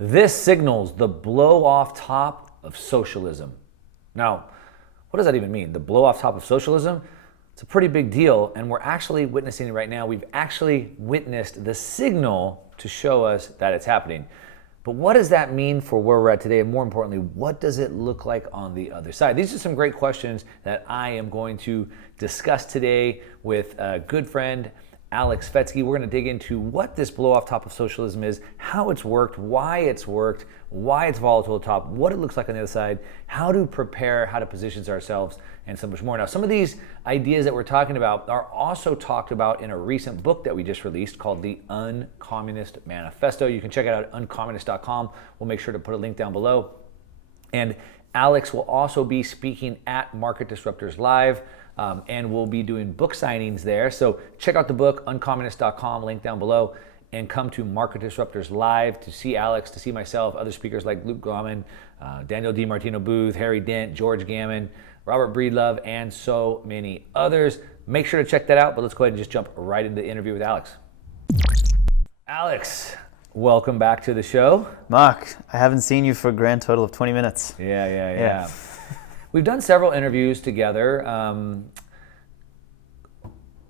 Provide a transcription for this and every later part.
This signals the blow-off top of socialism. Now, what does that even mean? The blow-off top of socialism? It's a pretty big deal, and we're actually witnessing it right now. We've actually witnessed the signal to show us that it's happening. But what does that mean for where we're at today? And more importantly, what does it look like on the other side? These are some great questions that I am going to discuss today with a good friend, Aleks Svetski. We're going to dig into what this blow-off top of socialism is, how it's worked, why it's volatile at the top, what it looks like on the other side, how to prepare, how to position ourselves, and so much more. Now, some of these ideas that we're talking about are also talked about in a recent book that we just released called the Uncommunist Manifesto. You can check it out at uncommunist.com. We'll make sure to put a link down below. And Aleks will also be speaking at Market Disruptors Live. And we'll be doing book signings there. So check out the book, uncommunist.com, link down below, and come to Market Disruptors Live to see Aleks, to see myself, other speakers like Luke Grauman, Daniel DiMartino Booth, Harry Dent, George Gammon, Robert Breedlove, and so many others. Make sure to check that out, but let's go ahead and just jump right into the interview with Aleks. Aleks, welcome back to the show. Mark, I haven't seen you for a grand total of 20 minutes. Yeah. We've done several interviews together,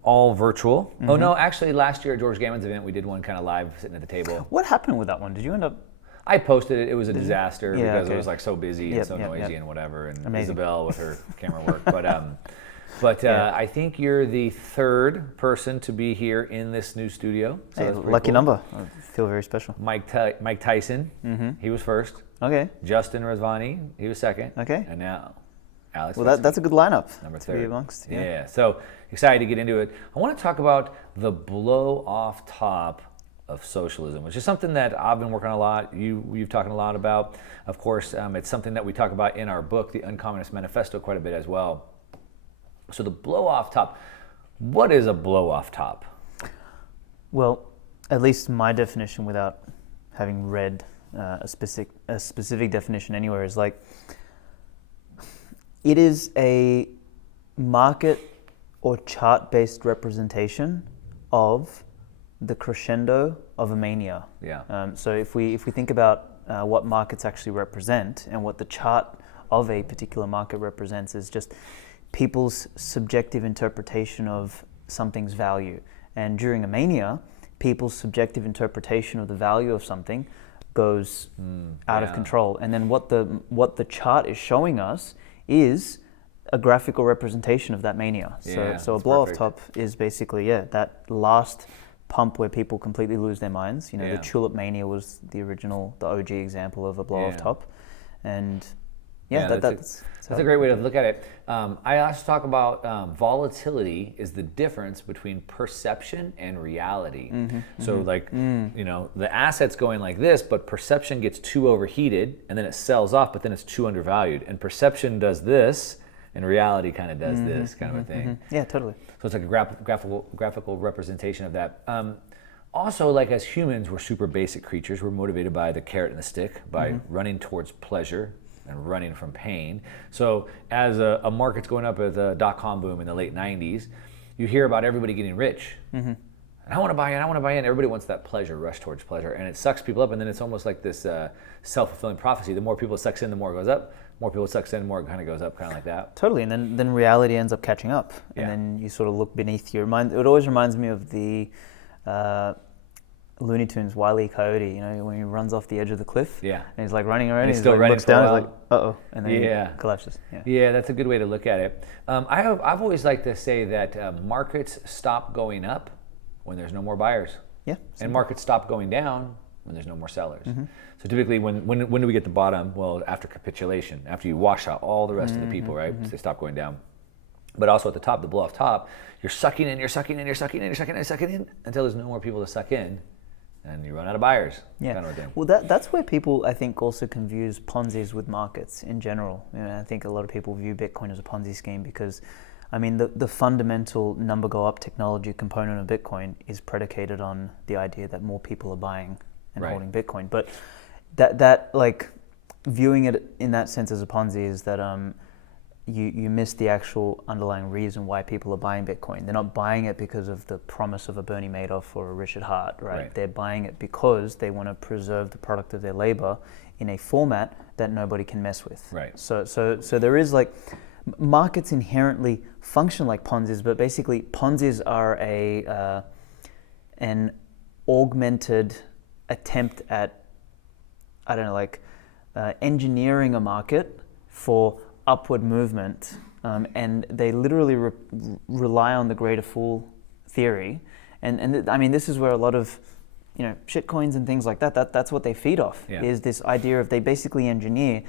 all virtual. Mm-hmm. Oh no, actually last year at George Gammon's event, we did one kind of live sitting at the table. What happened with that one? Did you end up? I posted it. It was a disaster because it was like so busy and so noisy and whatever. And amazing. Isabel with her camera work. But I think you're the third person to be here in this new studio. So hey, lucky cool. Number. I feel very special. Mike Tyson, he was first. Okay. Justin Razvani, he was second. Okay. And now Aleks. Well, that's a good lineup. Number to third. Be amongst. Yeah. So excited to get into it. I want to talk about the blow-off top of socialism, which is something that I've been working on a lot. You've talking a lot about. Of course, it's something that we talk about in our book, the Uncommunist Manifesto, quite a bit as well. So the blow-off top. What is a blow-off top? Well, at least my definition, without having read a specific definition anywhere, is like it is a market or chart-based representation of the crescendo of a mania. Yeah. So if we think about what markets actually represent and what the chart of a particular market represents is just people's subjective interpretation of something's value. And during a mania, people's subjective interpretation of the value of something goes out of control. And then what the chart is showing us is a graphical representation of that mania. So a blow-off top is basically that last pump where people completely lose their minds. You know, the tulip mania was the OG example of a blow-off top. And that's a great way to look at it. I also talk about volatility is the difference between perception and reality. So you know, the asset's going like this, but perception gets too overheated and then it sells off, but then it's too undervalued. And perception does this and reality kind of does this kind of a thing. Yeah, totally. So it's like a graphical representation of that. Also, like as humans, we're super basic creatures. We're motivated by the carrot and the stick, by running towards pleasure and running from pain. So as a market's going up with the dot-com boom in the late 90s, you hear about everybody getting rich. And I want to buy in. Everybody wants that pleasure, rush towards pleasure. And it sucks people up, and then it's almost like this self-fulfilling prophecy. The more people it sucks in, the more it goes up. More people it sucks in, the more it kind of goes up, kind of like that. Totally, and then reality ends up catching up. And then you sort of look beneath you. It always reminds me of the Looney Tunes, Wile E. Coyote, you know, when he runs off the edge of the cliff. Yeah. And he's like running around, and he's still like, running looks down, he's like, uh-oh, and then he collapses. Yeah, that's a good way to look at it. I've always liked to say that markets stop going up when there's no more buyers. Yeah. And markets stop going down when there's no more sellers. So typically when do we get the bottom? Well, after capitulation, after you wash out all the rest of the people, right? So they stop going down. But also at the top, the blow off top, you're sucking in until there's no more people to suck in. And you run out of buyers, kind of a thing. Well, that's where people, I think, also confuse Ponzi's with markets in general. You know, I think a lot of people view Bitcoin as a Ponzi scheme because, I mean, the fundamental number go up technology component of Bitcoin is predicated on the idea that more people are buying and holding Bitcoin. But that like viewing it in that sense as a Ponzi is that you miss the actual underlying reason why people are buying Bitcoin. They're not buying it because of the promise of a Bernie Madoff or a Richard Hart, right? They're buying it because they want to preserve the product of their labor in a format that nobody can mess with. Right. So there is like, markets inherently function like Ponzi's, but basically Ponzi's are an augmented attempt at, I don't know, like engineering a market for upward movement, and they literally rely on the greater fool theory, and I mean, this is where a lot of, you know, shitcoins and things like that's what they feed off, is this idea of they basically engineer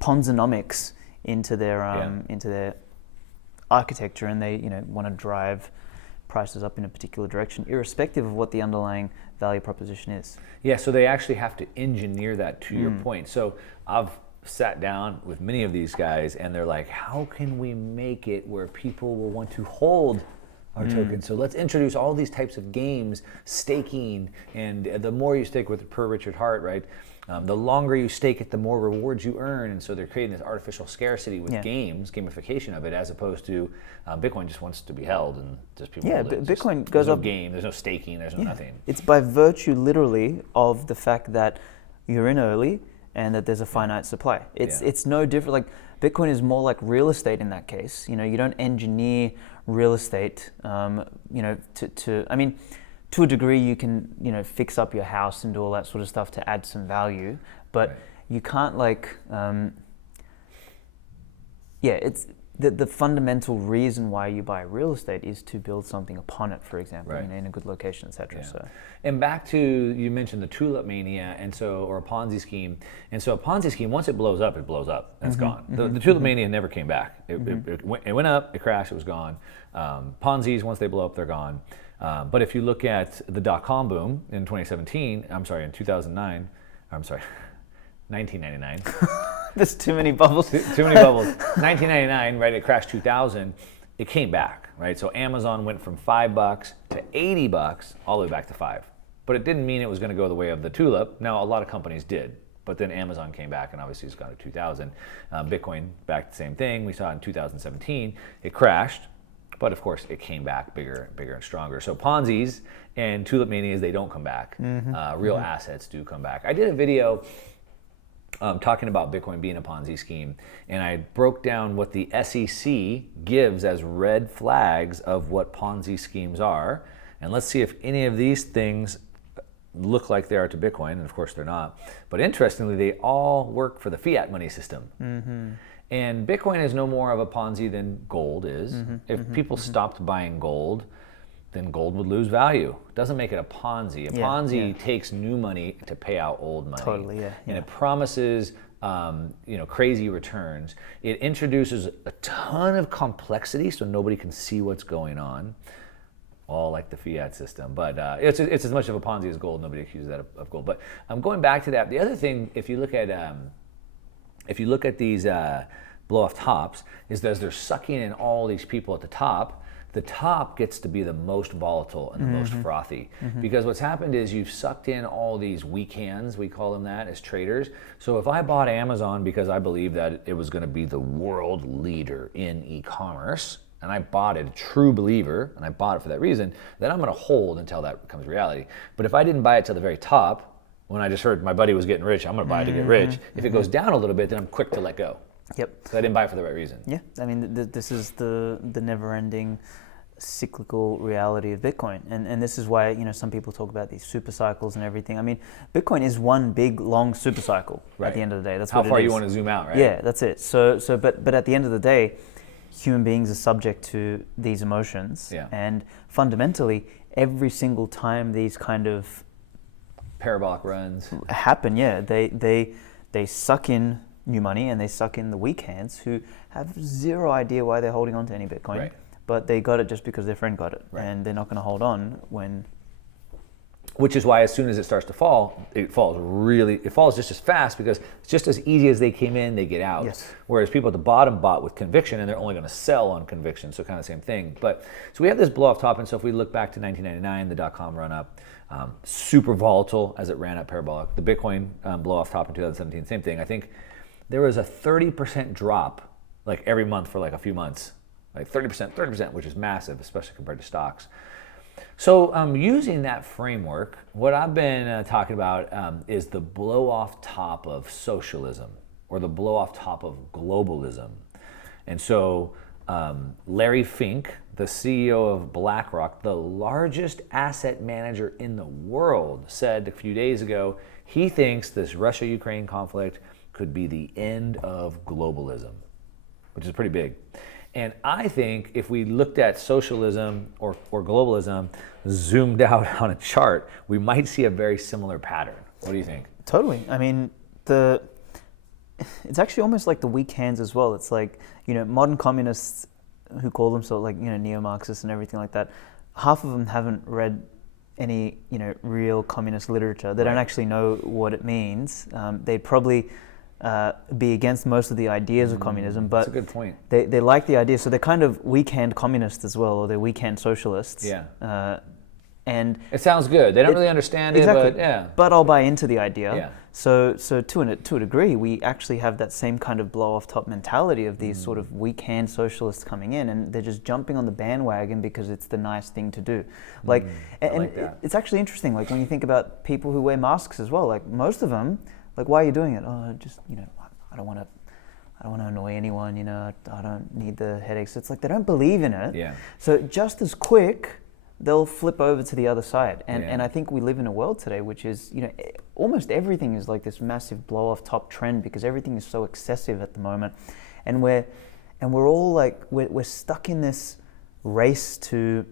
Ponzonomics into their architecture, and they, you know, want to drive prices up in a particular direction, irrespective of what the underlying value proposition is. Yeah, so they actually have to engineer that, to your point. So I've sat down with many of these guys, and they're like, how can we make it where people will want to hold our token? So let's introduce all these types of games, staking, and the more you stake with, per Richard Hart, right? The longer you stake it, the more rewards you earn, and so they're creating this artificial scarcity with games, gamification of it, as opposed to Bitcoin just wants to be held, and just people. Yeah, Bitcoin goes up. up. There's no game, there's no staking, there's no nothing. It's by virtue, literally, of the fact that you're in early and that there's a finite supply. It's no different. Like, Bitcoin is more like real estate in that case. You know, you don't engineer real estate. You know, I mean, to a degree, you can, you know, fix up your house and do all that sort of stuff to add some value, but you can't, like, it's the fundamental reason why you buy real estate is to build something upon it, for example, you know, in a good location, etc. So, and back to, you mentioned the tulip mania, and so, or a Ponzi scheme, and so a Ponzi scheme, once it blows up, and it's gone. The tulip mania never came back. It went up, it crashed, it was gone. Ponzi's, once they blow up, they're gone. But if you look at the dot-com boom in 2017, in 2009, 1999. There's too many bubbles. Too many bubbles. 1999, right? It crashed 2000. It came back, right? So Amazon went from $5 to $80, all the way back to $5. But it didn't mean it was going to go the way of the tulip. Now, a lot of companies did. But then Amazon came back, and obviously it's gone to 2000. Bitcoin, back the same thing. We saw in 2017, it crashed. But of course, it came back bigger and stronger. So Ponzi's and tulip manias, they don't come back. Real assets do come back. I did a video talking about Bitcoin being a Ponzi scheme, and I broke down what the SEC gives as red flags of what Ponzi schemes are. And let's see if any of these things look like they are to Bitcoin, and of course they're not. But interestingly, they all work for the fiat money system. And Bitcoin is no more of a Ponzi than gold is. If people stopped buying gold, then gold would lose value. It doesn't make it a Ponzi. A Ponzi takes new money to pay out old money. Totally, And it promises crazy returns. It introduces a ton of complexity so nobody can see what's going on. All like the fiat system. But it's as much of a Ponzi as gold. Nobody accuses that of gold. But going back to that, the other thing, if you look at these blow-off tops, is that as they're sucking in all these people at the top gets to be the most volatile and the most frothy. Because what's happened is you've sucked in all these weak hands, we call them that, as traders. So if I bought Amazon because I believed that it was going to be the world leader in e-commerce, and I bought it, a true believer, and I bought it for that reason, then I'm going to hold until that becomes reality. But if I didn't buy it to the very top, when I just heard my buddy was getting rich, I'm going to buy it to get rich. If it goes down a little bit, then I'm quick to let go. So I didn't buy it for the right reason. Yeah, I mean, this is the never-ending cyclical reality of Bitcoin, and this is why, you know, some people talk about these super cycles and everything. I mean, Bitcoin is one big long super cycle at the end of the day. That's how what far it is. You want to zoom out, right? Yeah, that's it. But at the end of the day, human beings are subject to these emotions, and fundamentally, every single time these kind of parabolic runs happen, they suck in new money, and they suck in the weak hands who have zero idea why they're holding on to any Bitcoin, but they got it just because their friend got it, and they're not going to hold on when. Which is why as soon as it starts to fall, it falls just as fast, because it's just as easy as they came in, they get out. Whereas people at the bottom bought with conviction, and they're only going to sell on conviction, so kind of the same thing. But so we have this blow off top, and so if we look back to 1999, the dot-com run up, super volatile as it ran up parabolic. The Bitcoin blow off top in 2017, same thing. I think there was a 30% drop like every month for like a few months, like 30%, which is massive, especially compared to stocks. So using that framework, what I've been talking about is the blow-off top of socialism, or the blow-off top of globalism. And so Larry Fink, the CEO of BlackRock, the largest asset manager in the world, said a few days ago he thinks this Russia-Ukraine conflict could be the end of globalism, which is pretty big. And I think if we looked at socialism or globalism zoomed out on a chart, we might see a very similar pattern. What do you think? Totally. I mean, it's actually almost like the weak hands as well. It's like, modern communists who call themselves like, neo-Marxists and everything like that, half of them haven't read any, real communist literature. They don't actually know what it means. They'd probably be against most of the ideas of communism, but that's a good point. They like the idea, so they're kind of weak-hand communists as well, or they're weak-hand socialists. Yeah. And it sounds good. They don't really understand exactly, it, but yeah. But I'll buy into the idea. Yeah. So to a degree, we actually have that same kind of blow-off top mentality of these sort of weak-hand socialists coming in, and they're just jumping on the bandwagon because it's the nice thing to do. Like, it's actually interesting. Like when you think about people who wear masks as well. Like most of them, like, why are you doing it? Oh, just I don't want to annoy anyone. I don't need the headaches. It's like they don't believe in it. Yeah. So just as quick, they'll flip over to the other side. And I think we live in a world today which is, almost everything is like this massive blow-off top trend because everything is so excessive at the moment. And we're all like, we're stuck in this race to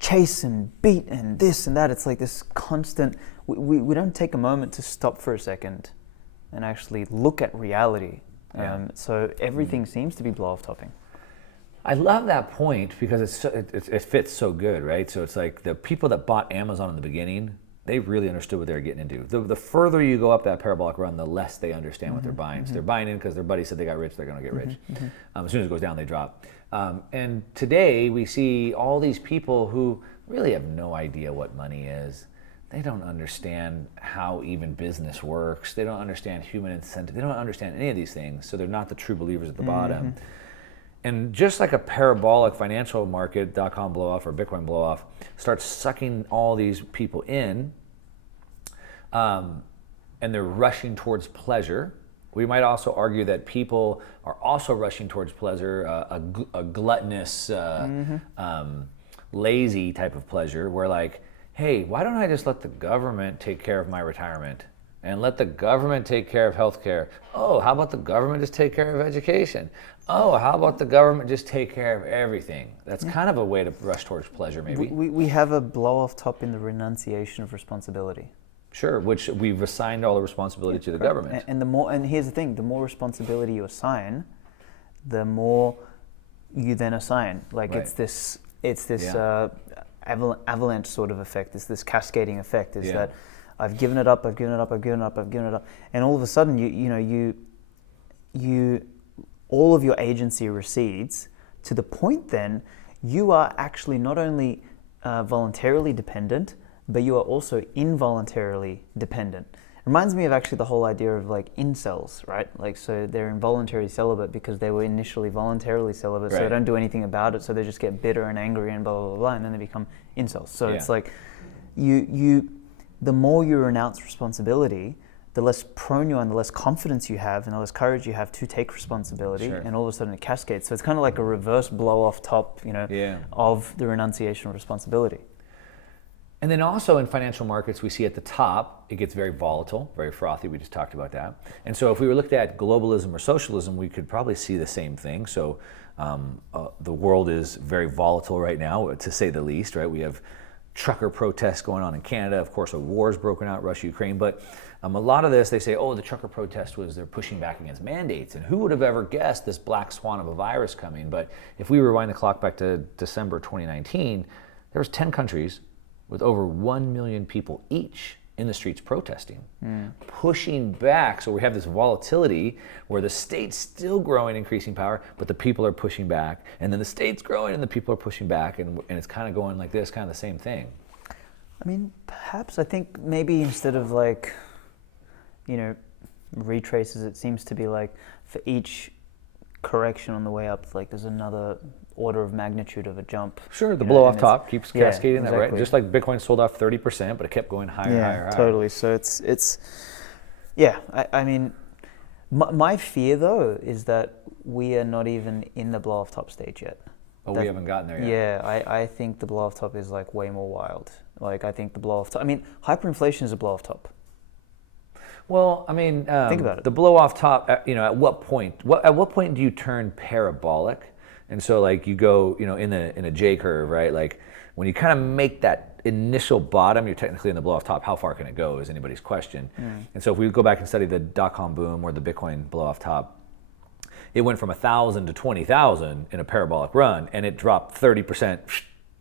chase and beat and this and that. It's like this constant, we don't take a moment to stop for a second and actually look at reality. So everything seems to be blow-off topping. I love that point because it fits so good, right? So it's like the people that bought Amazon in the beginning, they really understood what they were getting into. The further you go up that parabolic run, the less they understand what they're buying. So they're buying in because their buddy said they got rich, they're going to get rich. As soon as it goes down, they drop. And today we see all these people who really have no idea what money is. They don't understand how even business works. They don't understand human incentive. They don't understand any of these things. So they're not the true believers at the bottom. And just like a parabolic financial market, .com blow off or Bitcoin blow off, starts sucking all these people in, and they're rushing towards pleasure. We might also argue that people are also rushing towards pleasure, a gluttonous, lazy type of pleasure, where like, hey, why don't I just let the government take care of my retirement? And let the government take care of healthcare. Oh, how about the government just take care of education? Oh, how about the government just take care of everything? That's kind of a way to rush towards pleasure, maybe. We have a blow-off top in the renunciation of responsibility. Sure, which we've assigned all the responsibility to the government. And here's the thing: the more responsibility you assign, the more you then assign. Like it's this avalanche sort of effect. It's this cascading effect. Is that I've given it up, I've given it up, I've given it up, I've given it up, and all of a sudden you all of your agency recedes to the point then you are actually not only voluntarily dependent, but you are also involuntarily dependent. It reminds me of actually the whole idea of like incels, right? Like, so they're involuntary celibate because they were initially voluntarily celibate, so they don't do anything about it, so they just get bitter and angry and blah, blah, blah, blah, and then they become incels. So it's like the more you renounce responsibility, the less prone you are and the less confidence you have and the less courage you have to take responsibility, and all of a sudden it cascades. So it's kind of like a reverse blow-off top, of the renunciation of responsibility. And then also in financial markets, we see at the top, it gets very volatile, very frothy. We just talked about that. And so if we were looked at globalism or socialism, we could probably see the same thing. So the world is very volatile right now, to say the least, right? We have trucker protests going on in Canada. Of course, a war's broken out, Russia, Ukraine. But a lot of this, they say, the trucker protest was they're pushing back against mandates. And who would have ever guessed this black swan of a virus coming? But if we rewind the clock back to December 2019, there was 10 countries with over 1 million people each in the streets protesting, pushing back. So we have this volatility where the state's still growing, increasing power, but the people are pushing back. And then the state's growing and the people are pushing back. And it's kind of going like this, kind of the same thing. I mean, perhaps I think maybe instead of like, retraces. It seems to be like for each correction on the way up, like there's another order of magnitude of a jump. Sure, the you know, blow and off top keeps cascading that, right? exactly. Just like Bitcoin sold off 30%, but it kept going higher, higher. Totally. So it's yeah. I mean, my fear though is that we are not even in the blow off top stage yet. Oh, we haven't gotten there yet. Yeah, I think the blow off top is like way more wild. Like I think the blow off top. I mean, hyperinflation is a blow off top. Well, I mean, think about it. The blow off top. At what point? At what point do you turn parabolic? And so, like, you go, in a J curve, right? Like, when you kind of make that initial bottom, you're technically in the blow off top. How far can it go? Is anybody's question. And so, if we go back and study the .com boom or the Bitcoin blow off top, it went from 1,000 to 20,000 in a parabolic run, and it dropped 30%,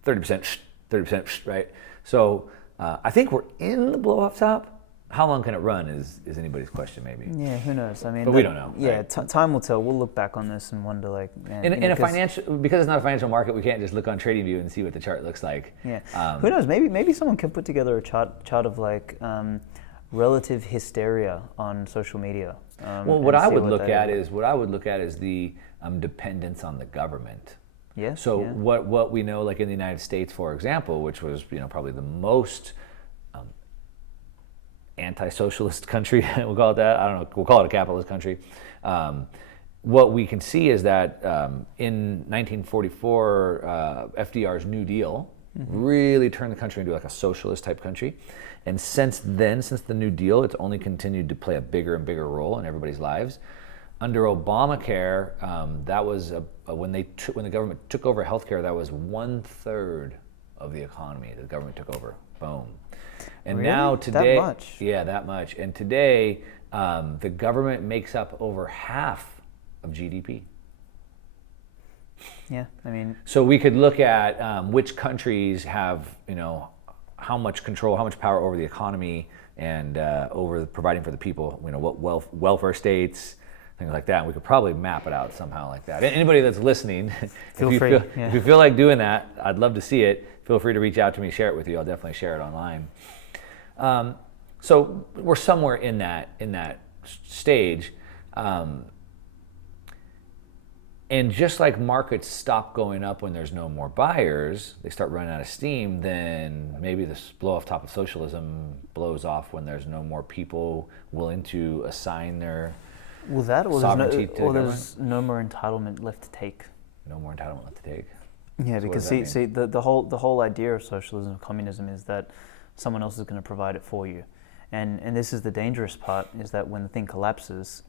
30%, 30%, right? So, I think we're in the blow off top. How long can it run is anybody's question, maybe. Yeah, who knows? I mean, but we don't know. Yeah, right? Time will tell. We'll look back on this and wonder, like, man, in a financial, because it's not a financial market, we can't just look on TradingView and see what the chart looks like. Yeah, who knows? Maybe someone can put together a chart of like relative hysteria on social media. Well, what I would look at is the dependence on the government. Yeah. So what we know, like in the United States, for example, which was probably the most anti-socialist country, we'll call it that. I don't know. We'll call it a capitalist country. What we can see is that in 1944, FDR's New Deal really turned the country into like a socialist type country. And since then, since the New Deal, it's only continued to play a bigger and bigger role in everybody's lives. Under Obamacare, that was when the government took over healthcare, that was 1/3 of the economy. The government took over. Boom. And really? now today, that much? Yeah, that much. And today, the government makes up over half of GDP. Yeah, I mean. So we could look at which countries have, how much control, how much power over the economy and over providing for the people. What welfare states, things like that. And we could probably map it out somehow like that. Anybody that's listening, if you feel like doing that, I'd love to see it. Feel free to reach out to me, share it with you. I'll definitely share it online. So we're somewhere in that stage. And just like markets stop going up when there's no more buyers, they start running out of steam, then maybe this blow off top of socialism blows off when there's no more people willing to assign their sovereignty to the government. There's no more entitlement left to take. No more entitlement left to take. Yeah, So because the whole idea of socialism and communism is that someone else is going to provide it for you, and this is the dangerous part, is that when the thing collapses,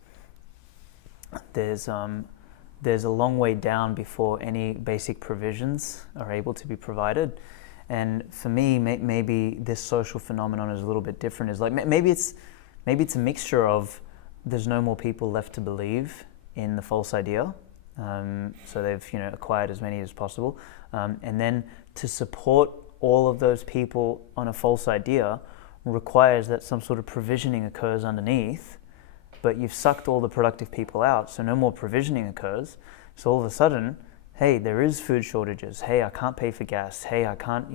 there's a long way down before any basic provisions are able to be provided. And for me, maybe this social phenomenon is a little bit different. Is like maybe it's a mixture of there's no more people left to believe in the false idea. So they've acquired as many as possible, and then to support all of those people on a false idea requires that some sort of provisioning occurs underneath, but you've sucked all the productive people out, so no more provisioning occurs. So all of a sudden, hey, there is food shortages. Hey, I can't pay for gas. Hey, I can't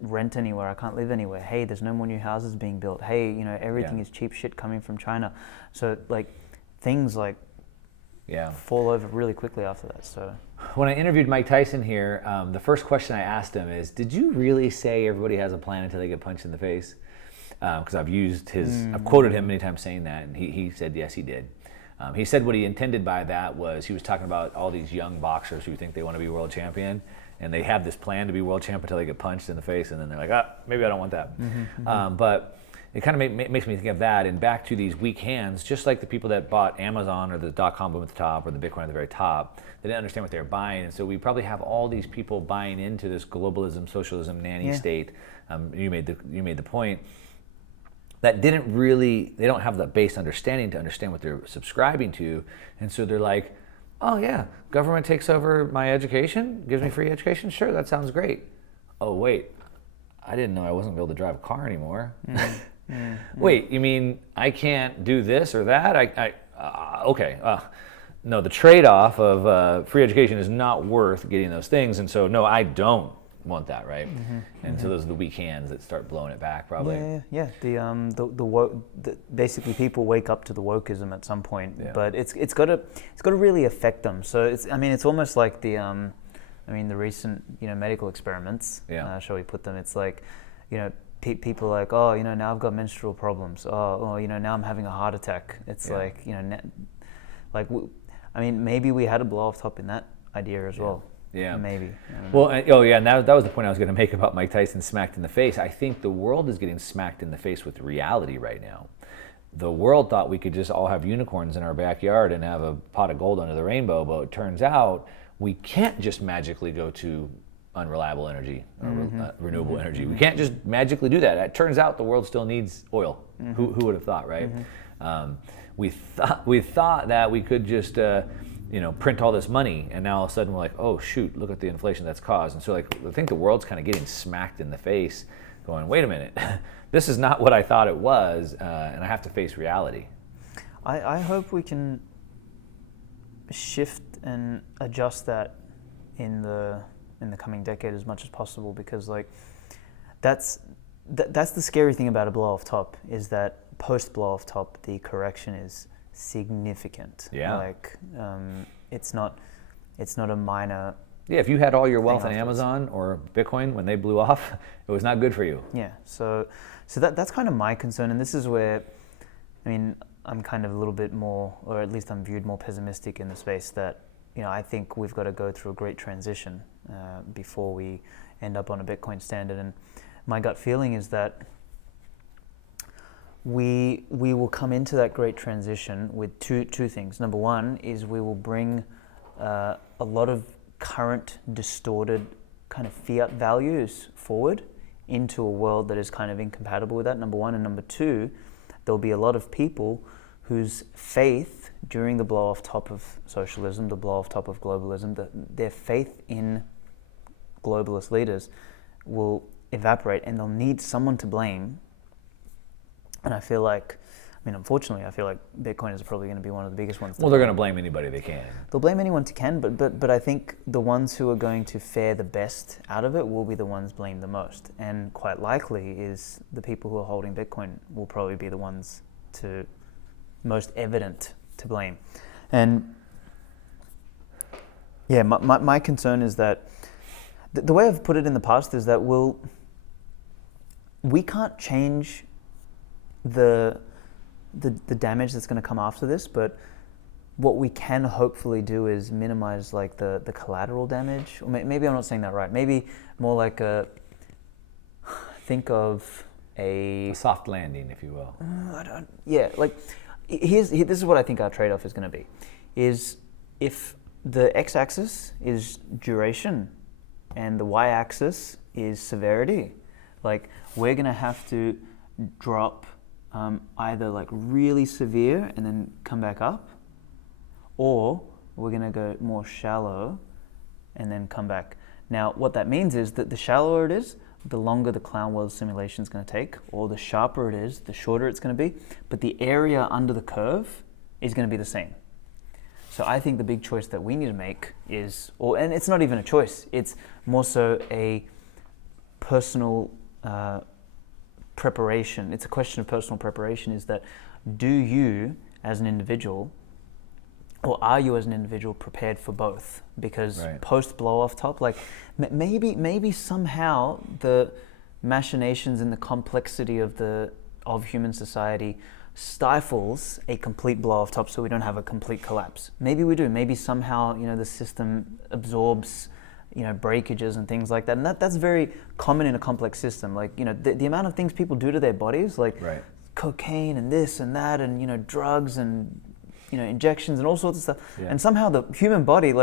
rent anywhere. I can't live anywhere. Hey, there's no more new houses being built. Hey, everything is cheap shit coming from China. So like things like fall over really quickly after that. So when I interviewed Mike Tyson here, the first question I asked him is, did you really say everybody has a plan until they get punched in the face? Because I've quoted him many times saying that, and he said yes, he did. He said what he intended by that was he was talking about all these young boxers who think they want to be world champion, and they have this plan to be world champion until they get punched in the face, and then they're like, maybe I don't want that. But it kind of makes me think of that, and back to these weak hands, just like the people that bought Amazon or the .com boom at the top or the Bitcoin at the very top, they didn't understand what they were buying, and so we probably have all these people buying into this globalism, socialism, nanny state. You made the point that they don't have the base understanding to understand what they're subscribing to, and so they're like, oh yeah, government takes over my education, gives me free education, sure, that sounds great. Oh wait, I didn't know I wasn't going to be able to drive a car anymore. Wait, you mean I can't do this or that? Okay. No, the trade-off of free education is not worth getting those things, and so no, I don't want that, right? And so those are the weak hands that start blowing it back, probably. Yeah. Basically people wake up to the wokeism at some point, but it's got to really affect them. So it's almost like the recent medical experiments. Shall we put them? It's like people are like, oh, now I've got menstrual problems. Oh, now I'm having a heart attack. It's like maybe we had a blow off top in that idea as well. Yeah, maybe. Well, and that was the point I was going to make about Mike Tyson smacked in the face. I think the world is getting smacked in the face with reality right now. The world thought we could just all have unicorns in our backyard and have a pot of gold under the rainbow, but it turns out we can't just magically go to unreliable energy or renewable energy. We can't just magically do that. It turns out the world still needs oil. Who would have thought, right? We thought that we could just print all this money, and now all of a sudden we're like, oh shoot, look at the inflation that's caused. And so I think the world's kind of getting smacked in the face, going, wait a minute, this is not what I thought it was, and I have to face reality. I hope we can shift and adjust that in the coming decade as much as possible, because that's the scary thing about a blow off top, is that post blow off top the correction is significant. It's not a minor. Yeah, if you had all your wealth in Amazon or Bitcoin when they blew off, it was not good for you. Yeah, so that's kind of my concern, and this is where, I'm kind of a little bit more, or at least I'm viewed more pessimistic in the space that, I think we've got to go through a great transition before we end up on a Bitcoin standard, and my gut feeling is that we will come into that great transition with two things. Number one is we will bring a lot of current distorted kind of fiat values forward into a world that is kind of incompatible with that, number one. And number two, there'll be a lot of people whose faith during the blow-off top of socialism, the blow-off top of globalism, their faith in globalist leaders will evaporate, and they'll need someone to blame. And I feel like, unfortunately, I feel like Bitcoin is probably going to be one of the biggest ones. Well, they're going to blame anybody they can. They'll blame anyone they can, but I think the ones who are going to fare the best out of it will be the ones blamed the most. And quite likely is the people who are holding Bitcoin will probably be the ones most evident to blame. And yeah, my concern is that the way I've put it in the past is that we can't change the damage that's going to come after this, but what we can hopefully do is minimize the collateral damage. Or maybe I'm not saying that right. Maybe more like think of a soft landing, if you will. This is what I think our trade-off is going to be, is if the x-axis is duration and the y-axis is severity, we're going to have to drop either really severe and then come back up, or we're going to go more shallow and then come back. Now, what that means is that the shallower it is, the longer the clown world simulation is going to take, or the sharper it is, the shorter it's going to be, but the area under the curve is going to be the same. So I think the big choice that we need to make is, and it's not even a choice, it's more so a personal preparation. It's a question of personal preparation, is that do you as an individual, or are you as an individual prepared for both? Because post blow off top, maybe somehow the machinations and the complexity of human society stifles a complete blow off top, so we don't have a complete collapse. Maybe we do. Maybe somehow the system absorbs breakages and things like that, and that's very common in a complex system. The amount of things people do to their bodies, cocaine and this and that, and drugs and injections and all sorts of stuff, and somehow the human body,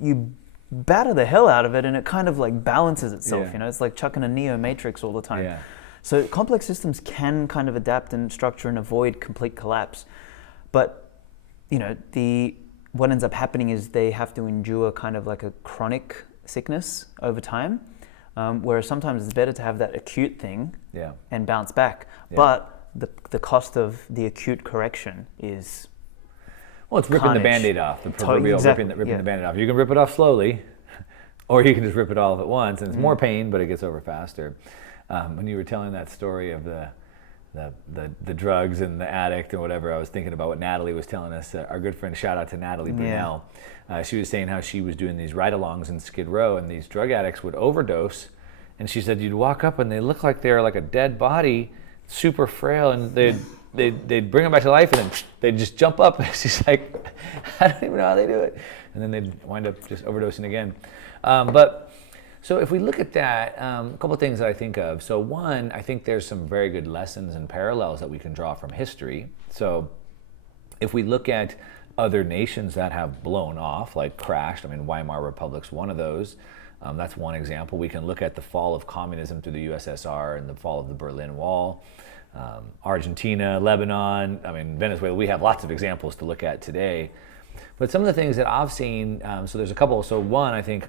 you batter the hell out of it and it kind of balances itself. It's like chucking a Neo Matrix all the time. So complex systems can kind of adapt and structure and avoid complete collapse, but what ends up happening is they have to endure kind of a chronic sickness over time, whereas sometimes it's better to have that acute thing and bounce back. But the cost of the acute correction is it's ripping the Band-Aid off, the proverbial ripping the Band-Aid off. You can rip it off slowly, Or you can just rip it all off at once, and it's more pain, but it gets over faster. When you were telling that story of the drugs and the addict or whatever, I was thinking about what Natalie was telling us. Our good friend, shout out to Natalie Brunel. She was saying how she was doing these ride-alongs in Skid Row, and these drug addicts would overdose. And she said you'd walk up and they look like they're like a dead body, super frail, and they'd bring them back to life, and then they'd just jump up. She's like, I don't even know how they do it. And then they'd wind up just overdosing again. So if we look at that, a couple of things that I think of. So one, I think there's some very good lessons and parallels that we can draw from history. So if we look at other nations that have blown off, like crashed, I mean, Weimar Republic's one of those. That's one example. We can look at the fall of communism through the USSR and the fall of the Berlin Wall. Argentina, Lebanon, I mean, Venezuela. We have lots of examples to look at today. But some of the things that I've seen, so there's a couple. So one, I think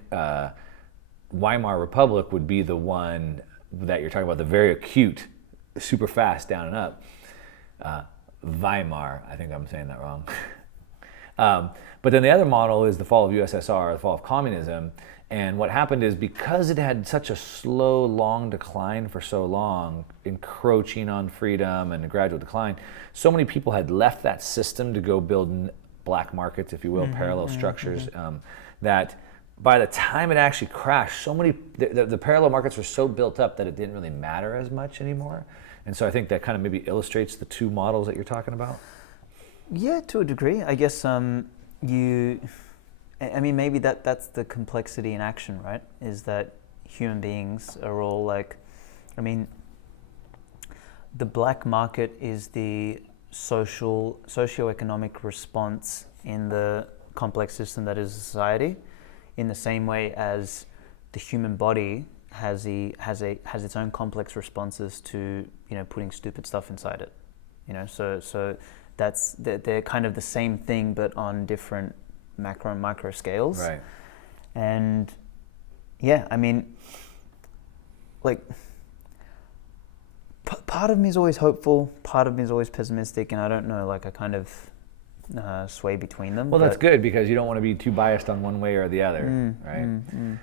Weimar Republic would be the one that you're talking about, the very acute, super fast down and up. Weimar, I think I'm saying that wrong. But then the other model is the fall of USSR, the fall of communism. And what happened is, because it had such a slow, long decline for so long, encroaching on freedom and a gradual decline, so many people had left that system to go build black markets, if you will, parallel structures, that by the time it actually crashed, so many, the parallel markets were so built up that it didn't really matter as much anymore. And so I think that kind of maybe illustrates the two models that you're talking about. Yeah, to a degree. I guess maybe that's the complexity in action, right? Is that human beings are all like, the black market is the socioeconomic response in the complex system that is society, in the same way as the human body has its own complex responses to, putting stupid stuff inside it. So that's they're kind of the same thing, but on different macro and micro scales. Right. And yeah, part of me is always hopeful, part of me is always pessimistic, and I don't know, I kind of sway between them. Well, that's good, because you don't want to be too biased on one way or the other, right?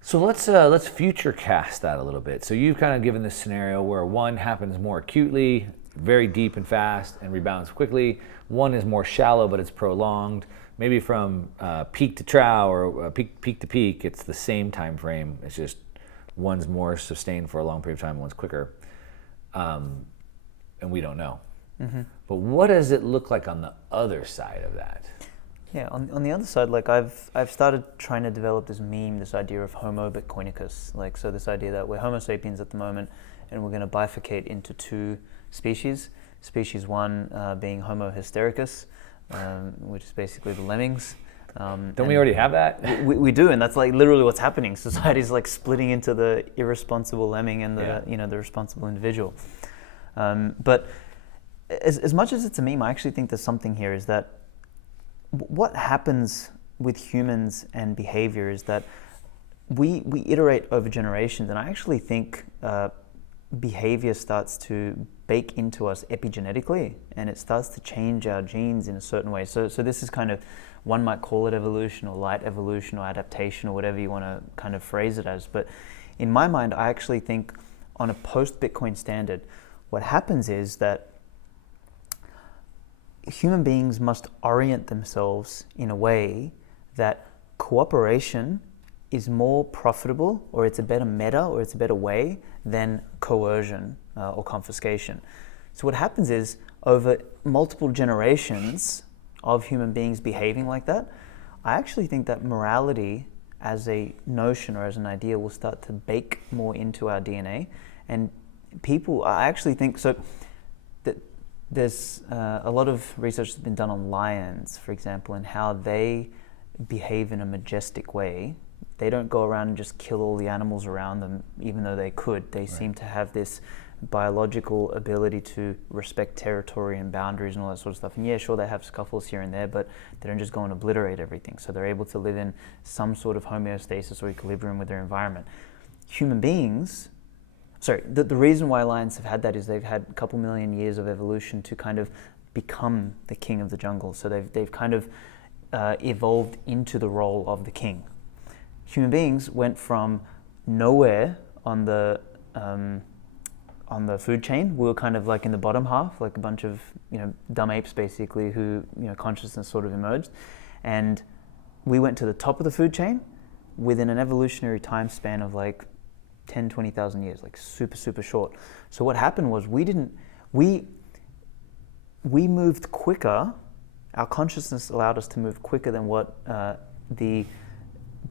So let's future cast that a little bit. So you've kind of given this scenario where one happens more acutely, very deep and fast, and rebounds quickly. One is more shallow, but it's prolonged. Maybe from peak to trough, or peak to peak, it's the same time frame. It's just one's more sustained for a long period of time, one's quicker. And we don't know. But what does it look like on the other side of that? Yeah, on the other side, I've started trying to develop this meme, this idea of Homo Bitcoinicus. So this idea that we're Homo sapiens at the moment, and we're going to bifurcate into two species. Species one being Homo hystericus, which is basically the lemmings. Don't we already have that? We do, and that's literally what's happening. Society's splitting into the irresponsible lemming and the responsible individual. But as much as it's a meme, I actually think there's something here. Is that what happens with humans and behavior is that we iterate over generations, and I actually think behavior starts to bake into us epigenetically, and it starts to change our genes in a certain way. So this is kind of, one might call it evolution or light evolution or adaptation or whatever you want to kind of phrase it as. But in my mind, I actually think on a post-Bitcoin standard, what happens is that human beings must orient themselves in a way that cooperation is more profitable, or it's a better meta, or it's a better way than coercion or confiscation. So what happens is, over multiple generations of human beings behaving like that, I actually think that morality as a notion or as an idea will start to bake more into our DNA. And people, I actually think, so that there's a lot of research that's been done on lions, for example, and how they behave in a majestic way. They don't go around and just kill all the animals around them, even though they could. They seem to have this biological ability to respect territory and boundaries and all that sort of stuff. And yeah, sure, they have scuffles here and there, but they don't just go and obliterate everything. So they're able to live in some sort of homeostasis or equilibrium with their environment. Human beings, the reason why lions have had that is they've had a couple million years of evolution to kind of become the king of the jungle. So they've kind of evolved into the role of the king. human beings went from nowhere on the food chain. We were kind of like in the bottom half, like a bunch of dumb apes basically, who consciousness sort of emerged, and we went to the top of the food chain within an evolutionary time span of like 10, 20,000 years, like super, super short. So what happened was we moved quicker. Our consciousness allowed us to move quicker than what the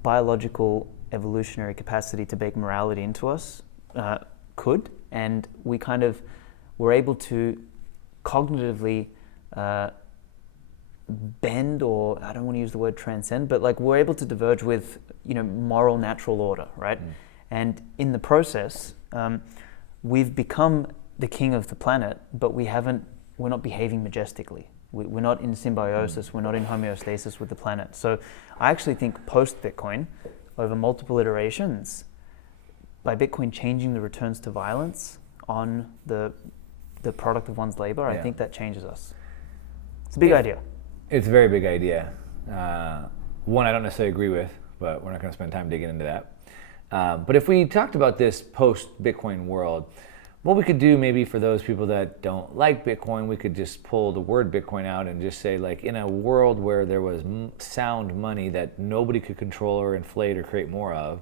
biological evolutionary capacity to bake morality into us could. And we kind of were able to cognitively bend, or I don't want to use the word transcend, but like we're able to diverge with moral natural order, right? And in the process, we've become the king of the planet, but we're not behaving majestically. We're not in symbiosis, we're not in homeostasis with the planet. So I actually think post-Bitcoin, over multiple iterations, by Bitcoin changing the returns to violence on the product of one's labor, I think that changes us. It's a big idea. It's a very big idea. One I don't necessarily agree with, but we're not going to spend time digging into that. But if we talked about this post-Bitcoin world, what we could do maybe for those people that don't like Bitcoin, we could just pull the word Bitcoin out and just say, like, in a world where there was sound money that nobody could control or inflate or create more of,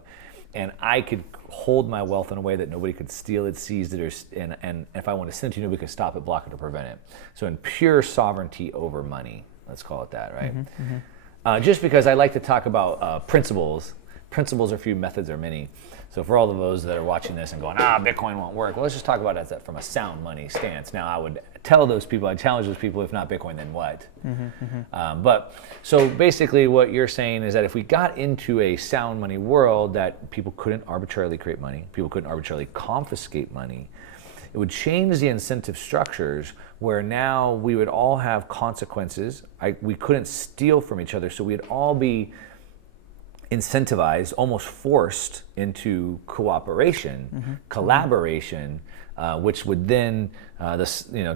and I could hold my wealth in a way that nobody could steal it, seize it, and if I want to send it to you, nobody could stop it, block it, or prevent it. So in pure sovereignty over money, let's call it that, right? Just because I like to talk about principles. Principles are few, methods are many. So for all of those that are watching this and going, Bitcoin won't work, well, let's just talk about it from a sound money stance. Now, I would tell those people, I'd challenge those people, if not Bitcoin, then what? But so basically what you're saying is that if we got into a sound money world, that people couldn't arbitrarily create money, people couldn't arbitrarily confiscate money, it would change the incentive structures where now we would all have consequences. We couldn't steal from each other, so we'd all be incentivized, almost forced into cooperation, collaboration, which would then,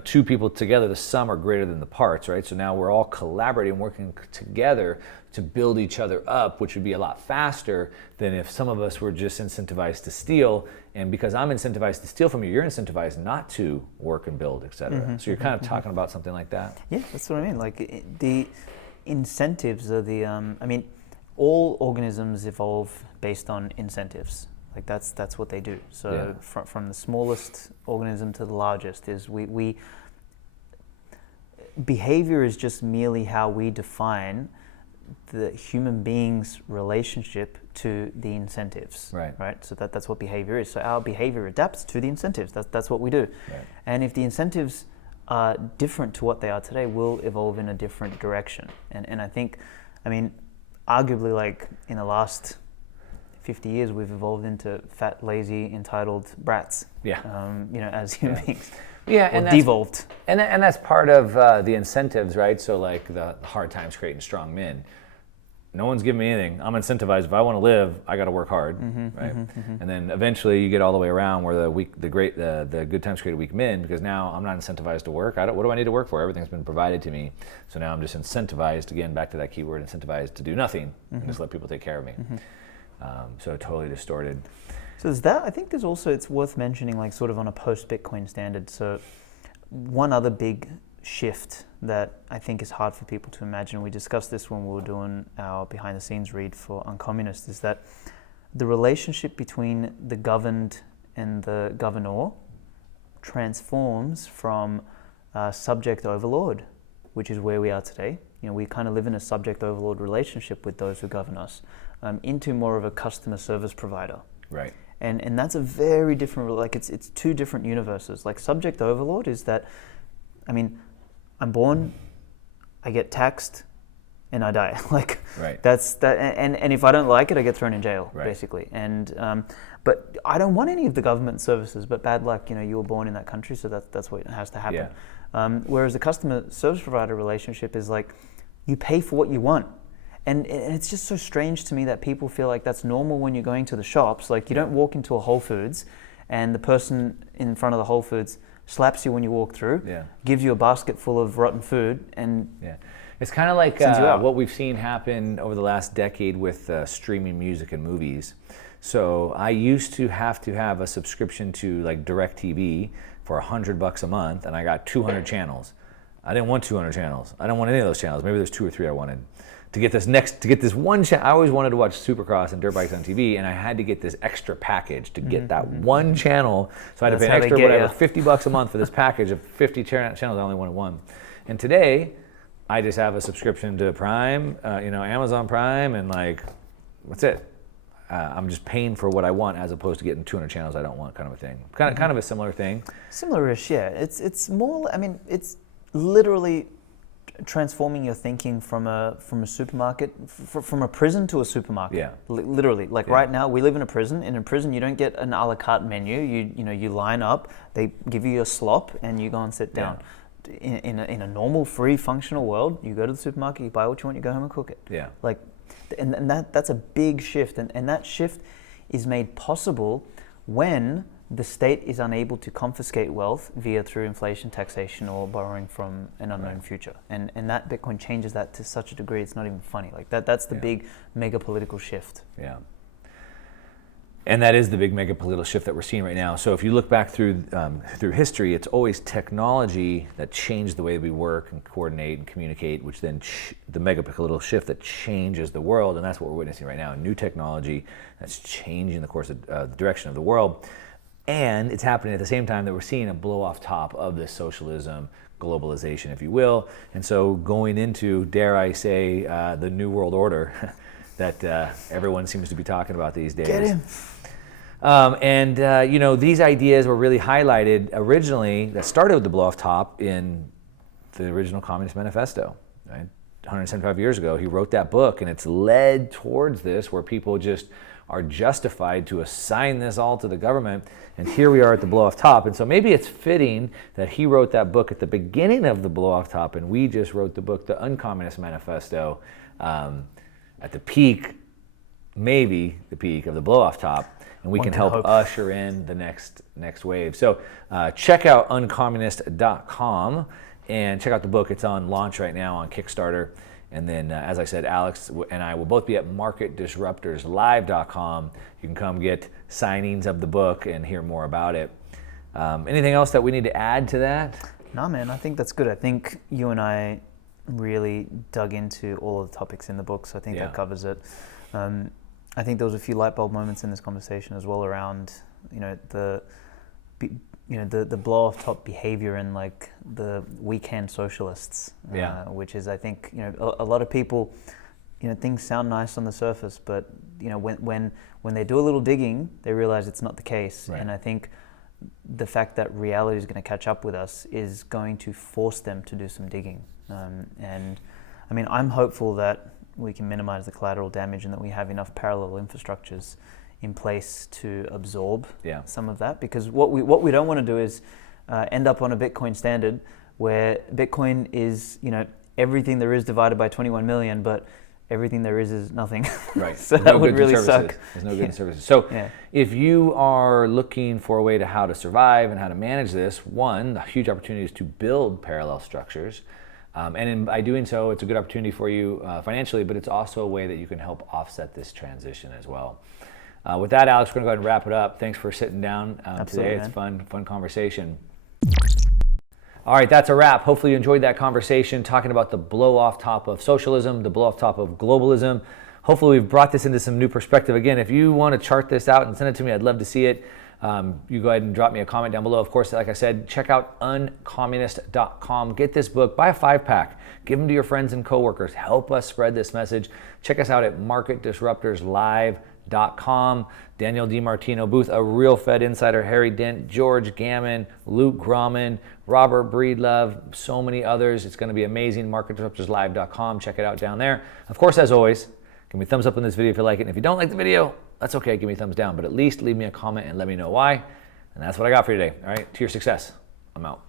two people together, the sum are greater than the parts, right? So now we're all collaborating, working together to build each other up, which would be a lot faster than if some of us were just incentivized to steal. And because I'm incentivized to steal from you, you're incentivized not to work and build, et cetera. So you're kind of talking about something like that? Yeah, that's what I mean. Like the incentives are all organisms evolve based on incentives. Like that's what they do. So from the smallest organism to the largest is we behavior is just merely how we define the human being's relationship to the incentives. Right. So that's what behavior is. So our behavior adapts to the incentives. That's what we do. Right. And if the incentives are different to what they are today, we'll evolve in a different direction. And I think, arguably, like in the last 50 years, we've evolved into fat, lazy, entitled brats. As human beings. And devolved. And that's part of the incentives, right? So like the hard times creating strong men. No one's giving me anything. I'm incentivized. If I want to live, I got to work hard, right? And then eventually you get all the way around where the good times create weak men, because now I'm not incentivized to work. What do I need to work for? Everything's been provided to me. So now I'm just incentivized, again, back to that keyword, incentivized to do nothing and just let people take care of me. So totally distorted. So there's that. I think it's worth mentioning, like sort of on a post-Bitcoin standard. So one other big shift that I think is hard for people to imagine, we discussed this when we were doing our behind the scenes read for Uncommunist, is that the relationship between the governed and the governor transforms from subject overlord, which is where we are today. We kind of live in a subject overlord relationship with those who govern us, into more of a customer service provider. Right. And that's a very different, like it's two different universes. Like subject overlord is that, I'm born, I get taxed, and I die. That's that. And if I don't like it, I get thrown in jail, basically. And but I don't want any of the government services. But bad luck, you were born in that country, so that's what has to happen. Whereas the customer service provider relationship is like, you pay for what you want. And it's just so strange to me that people feel like that's normal when you're going to the shops. Like you don't walk into a Whole Foods, and the person in front of the Whole Foods slaps you when you walk through, Yeah. gives you a basket full of rotten food, and Yeah. It's kind of like Sends you out. what we've seen happen over the last decade with streaming music and movies. So I used to have a subscription to like DirecTV for $100 a month, and I got 200 channels. I didn't want 200 channels. I don't want any of those channels. Maybe there's 2 or 3 I wanted. To get this one channel, I always wanted to watch Supercross and dirt bikes on TV, and I had to get this extra package to get that one channel. So I had to pay an extra whatever $50 a month for this package of 50 channels. I only wanted one. And today, I just have a subscription to Prime, Amazon Prime, and like, that's it. I'm just paying for what I want as opposed to getting 200 channels I don't want, kind of a thing. Kind of a similar thing. Similar-ish, yeah. It's more. I mean, it's literally transforming your thinking from a supermarket, from a prison to a supermarket. Yeah. Literally, like right now we live in a prison. In a prison, you don't get an a la carte menu. You line up. They give you your slop, and you go and sit down. Yeah. In a normal, free, functional world, you go to the supermarket, you buy what you want, you go home and cook it. Yeah. Like, and that's a big shift, and that shift is made possible when the state is unable to confiscate wealth through inflation, taxation, or borrowing from an unknown future. And that Bitcoin changes that to such a degree it's not even funny. Like that's the big mega political shift. Yeah. And that is the big mega political shift that we're seeing right now. So if you look back through history, it's always technology that changed the way we work and coordinate and communicate, which then the mega political shift that changes the world, and that's what we're witnessing right now. New technology that's changing the course of the direction of the world. And it's happening at the same time that we're seeing a blow off top of this socialism globalization, if you will. And so going into, dare I say, the New World Order that everyone seems to be talking about these days. Get him. These ideas were really highlighted originally, that started with the blow off top in the original Communist Manifesto, right? 175 years ago, he wrote that book, and it's led towards this, where people just are justified to assign this all to the government, and here we are at the blow off top. And so maybe it's fitting that he wrote that book at the beginning of the blow off top, and we just wrote the book, the Uncommunist Manifesto, at the peak, maybe the peak of the blow off top, and we can help usher in the next wave. So check out uncommunist.com and check out the book. It's on launch right now on Kickstarter. And then, as I said, Aleks and I will both be at marketdisruptorslive.com. You can come get signings of the book and hear more about it. Anything else that we need to add to that? No, man, I think that's good. I think you and I really dug into all of the topics in the book, so I think that covers it. I think there was a few light bulb moments in this conversation as well around, the blow off top behavior and like the weekend socialists, which is, I think, a lot of people, things sound nice on the surface, but when they do a little digging, they realize it's not the case. Right. And I think the fact that reality is going to catch up with us is going to force them to do some digging. And I mean, I'm hopeful that we can minimize the collateral damage and that we have enough parallel infrastructures in place to absorb some of that, because what we don't want to do is end up on a Bitcoin standard where Bitcoin is everything there is divided by 21 million, but everything there is nothing. Right. So that would really suck. There's no good in services. So if you are looking for a way to how to survive and how to manage this, one, the huge opportunity is to build parallel structures. By doing so, it's a good opportunity for you financially, but it's also a way that you can help offset this transition as well. With that, Aleks, we're going to go ahead and wrap it up. Thanks for sitting down today. It's fun conversation. All right, that's a wrap. Hopefully you enjoyed that conversation, talking about the blow-off top of socialism, the blow-off top of globalism. Hopefully we've brought this into some new perspective. Again, if you want to chart this out and send it to me, I'd love to see it. You go ahead and drop me a comment down below. Of course, like I said, check out uncommunist.com. Get this book, buy a 5-pack, give them to your friends and coworkers. Help us spread this message. Check us out at marketdisruptorslive.com. Daniel DiMartino booth, a real Fed insider, Harry Dent, George Gammon, Luke Grauman, Robert Breedlove, so many others. It's going to be amazing. marketdisruptorslive.com. Check it out down there. Of course, as always, give me a thumbs up on this video if you like it. And if you don't like the video, that's okay. Give me a thumbs down. But at least leave me a comment and let me know why. And that's what I got for you today. All right. To your success. I'm out.